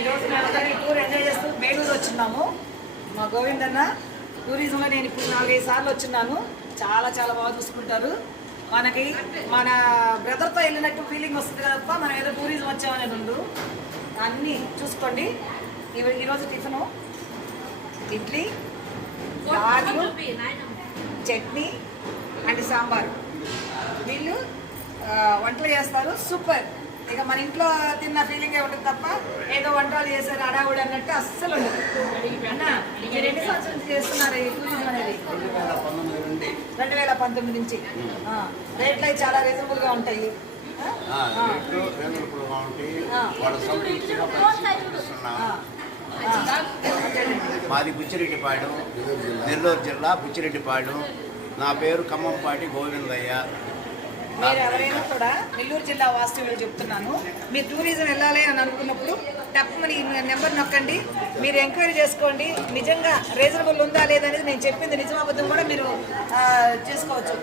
ఈరోజు మేమందరం ఈ టూర్ ఎంజాయ్ చేస్తూ బేలూరు వచ్చిన్నాము. మా గోవిందన్న టూరిజంలో నేను ఇప్పుడు 4-5 సార్లు వచ్చిన్నాను. చాలా చాలా బాగా చూసుకుంటారు. మనకి మన బ్రదర్తో వెళ్ళినట్టు ఫీలింగ్ వస్తుంది తప్ప మనం ఏదో టూరిజం వచ్చామనేది ఉండు. అన్నీ చూసుకోండి. ఈరోజు టిఫిను ఇడ్లీ, దాల్, చట్నీ అండ్ సాంబార్. వీళ్ళు వంటలు చేస్తారు, సూపర్. ఇక మన ఇంట్లో తిన్న ఫీలింగే ఉంటుంది తప్ప ఏదో వంటలు చేశారు అడావుడు అన్నట్టు అస్సలు ఉండదు. అన్న మీరు ఎన్ని సంవత్సరాల నుంచి చేస్తున్నారు ఈ టూరిజం అనేది? 2019 నుంచి. రేట్లు అయితే చాలా రీజనబుల్గా ఉంటాయి. మాది బుచ్చిరెడ్డిపాడు, నెల్లూరు జిల్లా బుచ్చిరెడ్డిపాడు. నా పేరు ఖమ్మంపాటి గోవిందయ్య. మీరు ఎవరైనా కూడా నెల్లూరు జిల్లా వాస్తవ్యులు చెప్తున్నాను. మీరు టూరిజం వెళ్ళాలి అని అనుకున్నప్పుడు తప్పని నెంబర్ నొక్కండి, మీరు ఎంక్వైరీ చేసుకోండి. నిజంగా రీజనబుల్ ఉందా లేదా అనేది నేను చెప్పింది నిజం అబద్ధం కూడా మీరు చేసుకోవచ్చు.